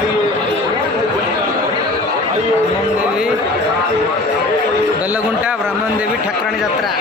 ब्रह्मदेवी बेलगुंटा ब्रह्मदेवी ठाकुराणी यात्रा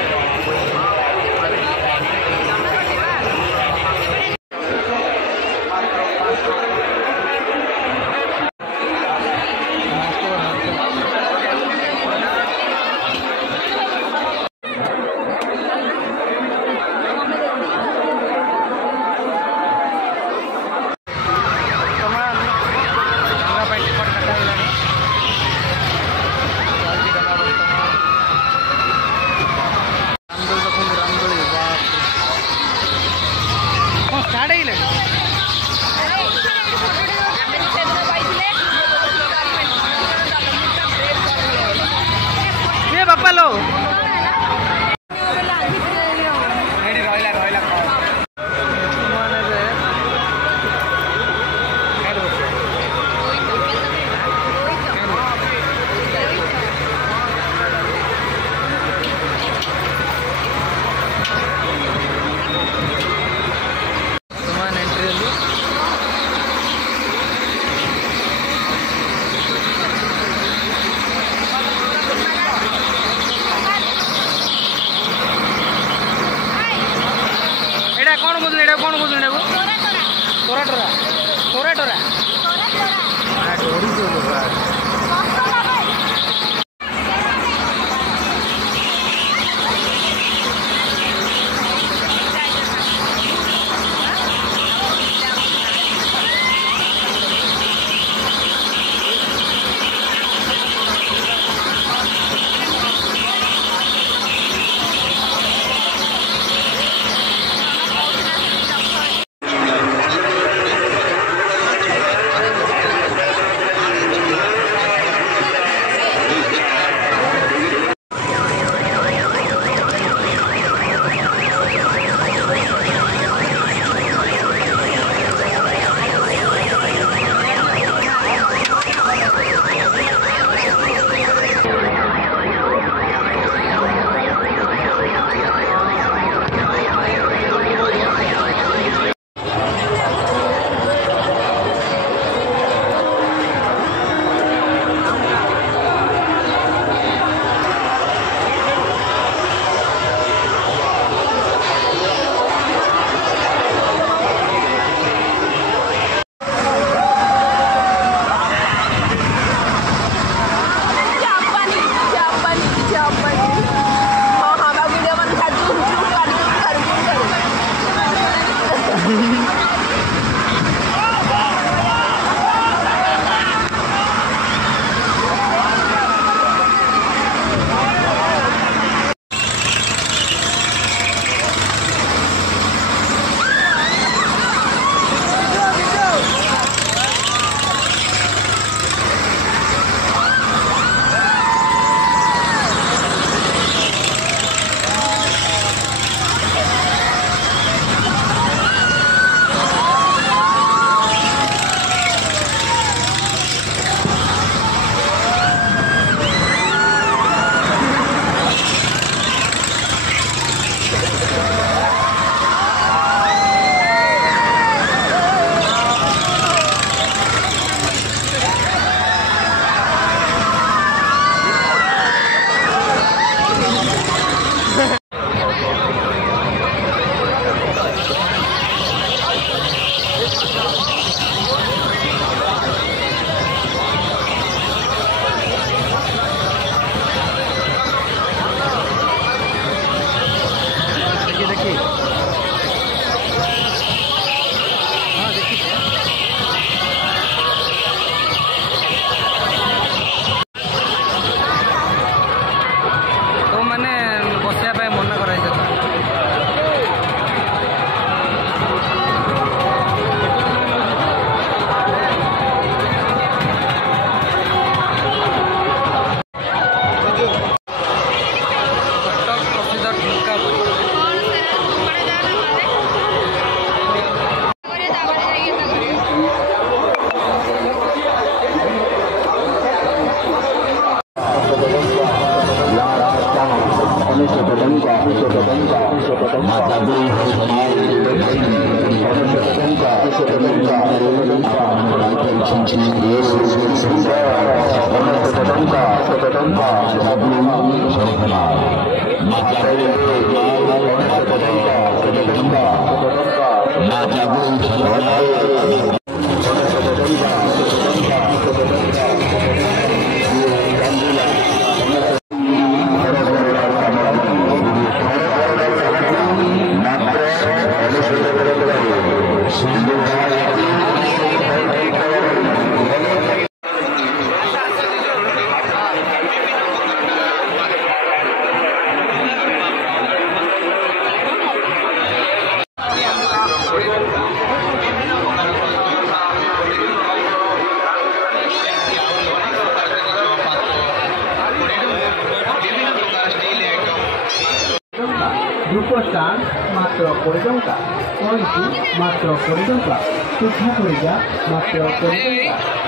রূপস্থান মাত্র 20 টাকা, কলসি মাত্র 20 টাকা, শুদ্ধা করিয়া মাত্র 20 টাকা।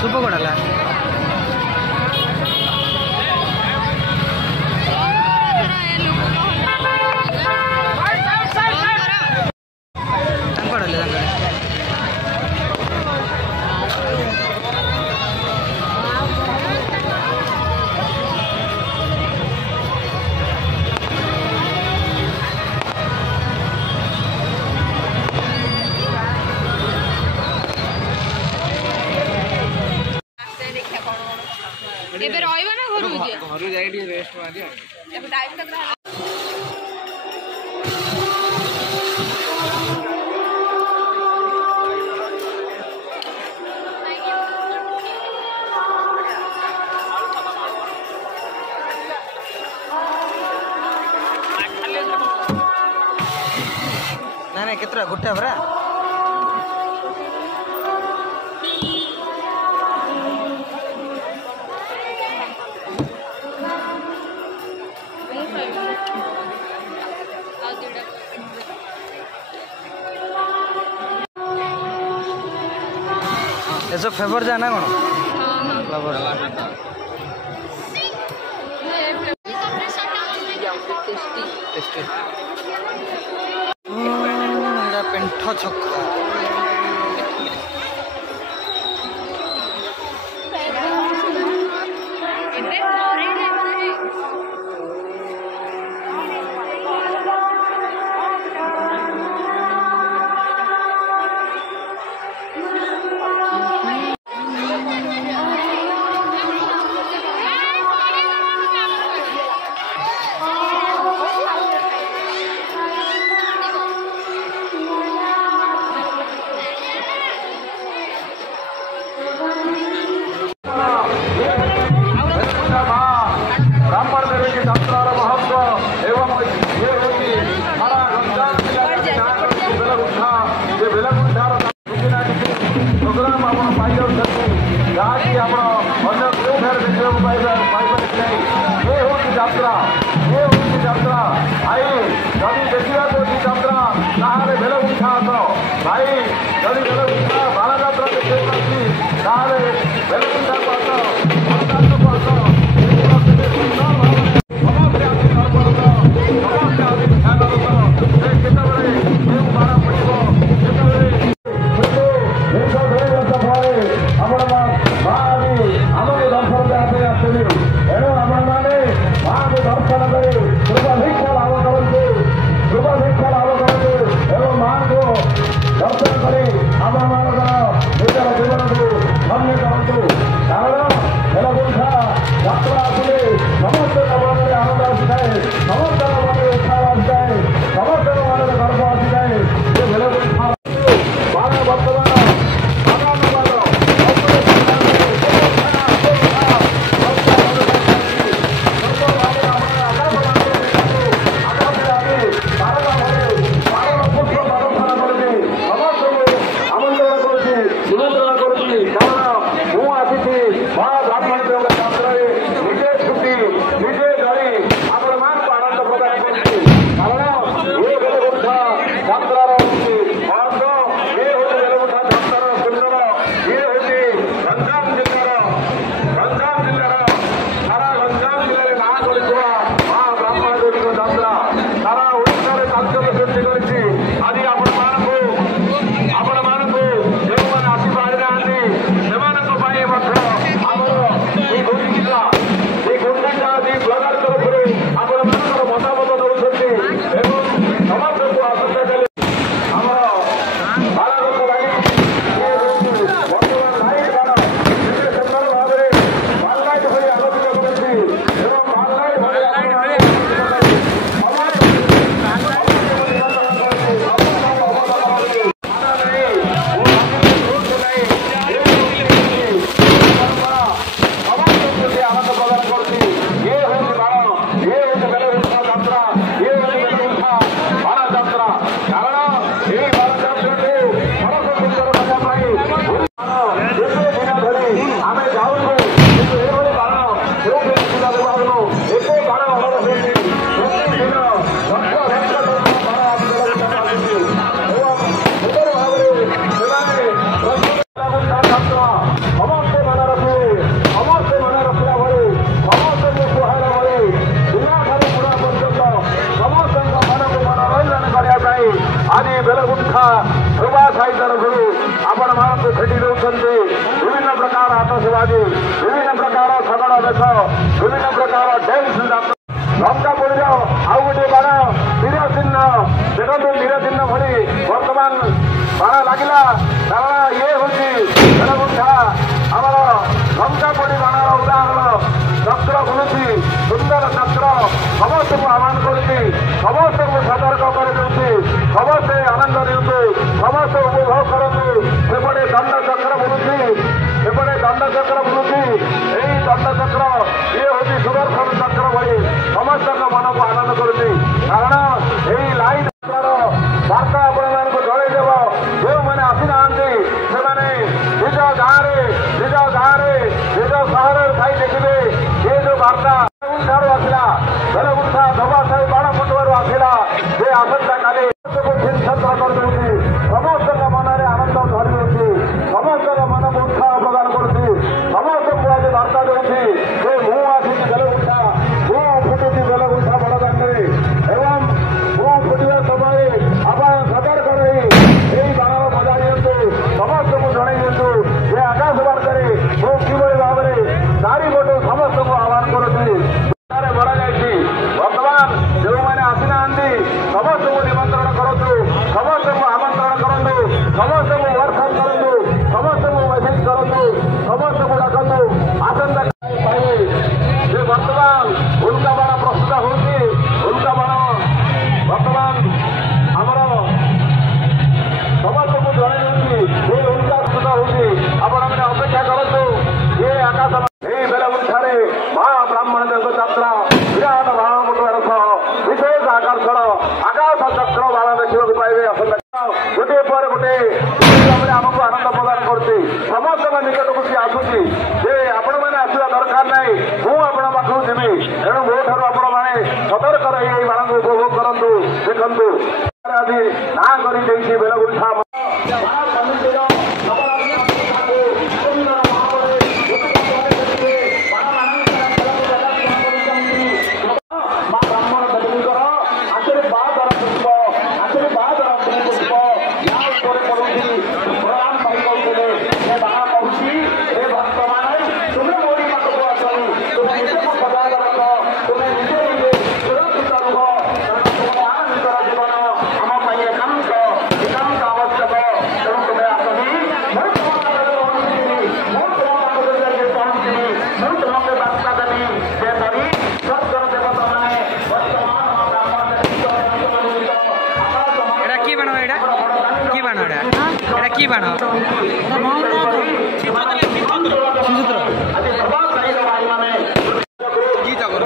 ସୁପଗଡ଼ାଲା ଏବେ ରହିବ ନା ଘରକୁ ଯିବା? ଘରୁ ଯାଇ ଟିକେ ରେଷ୍ଟ ମାରିବା। ଏବେ ଟାଇମ୍ କେତେଟା ହେଲା? ନାଇଁ ନାଇଁ କେତେଟା ଗୋଟେ ପରା एसो फेवर जाना कौन पेंठ छक्का आज बेलगुंठा युवा साई तरफ आपण मानक भेटी देउछन्ते विभिन्न प्रकार आतंकवादी विभिन्न प्रकार सगड़ देश विभिन्न प्रकार डेन्स लंका पड़ जाओ आउ गोटे बाण वीर चिन्ह देखते वीर चिन्ह भरी बर्तमान बाण लगिला कारण ये हूँ बेलगुंठा आमर लंका पड़ी बाणर उदाहरण चक्र बुलुची सुंदर चक्र समस्त को आह्वान करुच्ची समस्त को सतर्क कर समस्ते आनंद नियंतु समस्त उपभोग करते सेपटे दंड चक्र बुलुची सेपटे दंड चक्र बुलुची यही दंड चक्र ये हूँ सुदर्शन चक्र भरी समस्त मन को आनंद करुच्ची कारण यही लाइट बार्ता आपण को जलैदेव जो मैंने आसी ना से निज गाँव निज सहर खाई देखिए ये जो बार्ता ठार आसला बेलगुंठा धोबासाही बाणकुंडू आसला ये आसंता काली छत्र कर समस्त मन में आनंद धरी समस्त मन को उत्साह प्रदान कर समस्त को आज बार्ता दूसरी मुझे आसी बेलगुंठा मुझे फुटुची बेलगुंठा बड़ दाण्डे एवं मुझे फुटा समय आप सतर्क रही यही बाण मजा नियंतु समस्त को जन दिंतु ये आकाश बार्तार मुझे भाव में चारिपट समस्त को आह्वान करुच्ची मरा जाए बर्तमान जो मैंने आसी ना समस्त को निमंत्रण करूँ समस्त को आमंत्रण करूँ समस्त को व्हाट्सअप करूँ समस्त को मेसेज करूँ समस्त को डाकतु आसंता पाइबे जे बर्तमान उल्का बाण प्रस्तुत होती उल्का बाण बर्तमान आमर समस्त को जन ये उल्का प्रस्तुत होती आपण मैंने अपेक्षा करूँ ये आकाश यही बेलगुंठारे महाब्राह्मण यात्रा विराट महामुंडर सह विशेष आकर्षण आकाश चक्र बाण देखा पाइबे आसंता गोटे पर गोटे आमको आनंद प्रदान करती समस्त निकट को सी आसूसी जे आपण मैंने आसवा दरकार ना मुझे पाखक जी तेणु मो ठार आपण मैंने सतर्क रही बाण को उपभोग करूँ देखु आदि ना कर बेलगुंठा ବାଣ ଶ୍ରୀକ୍ଷେତ୍ର କି ଜାଗର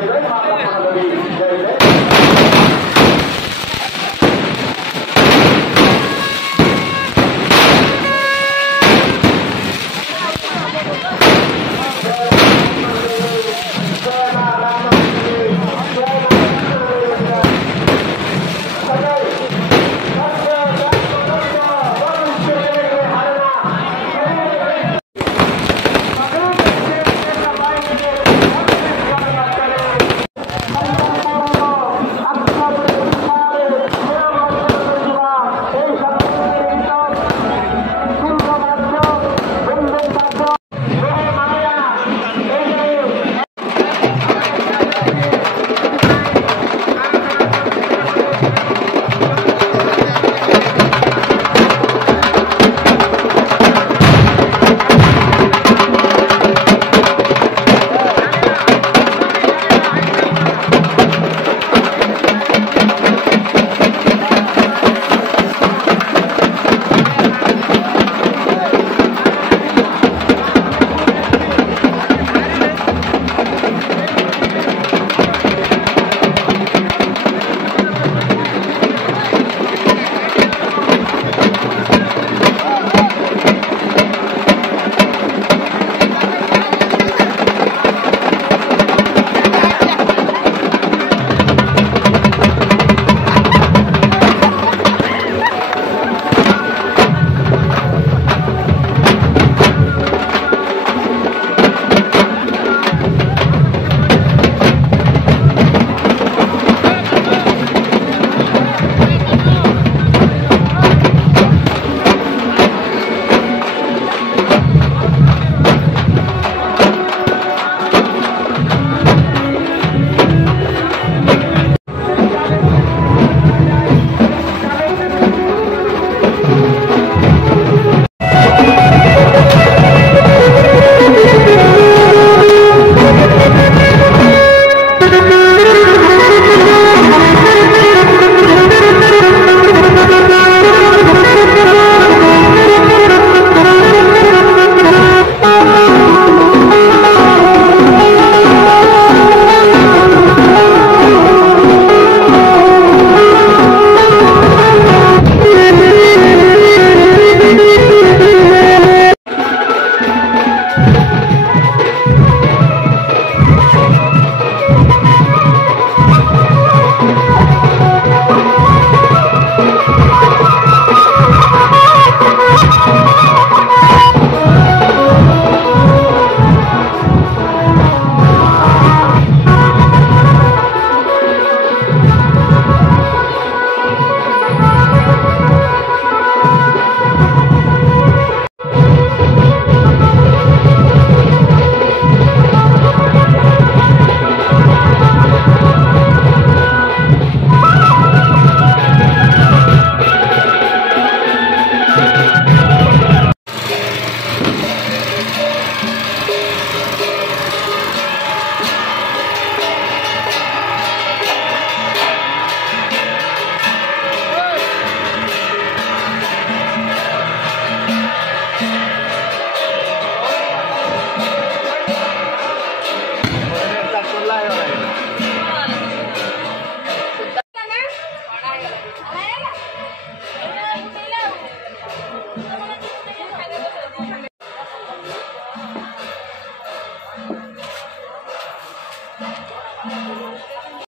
जय जय माता महादेवी जय जय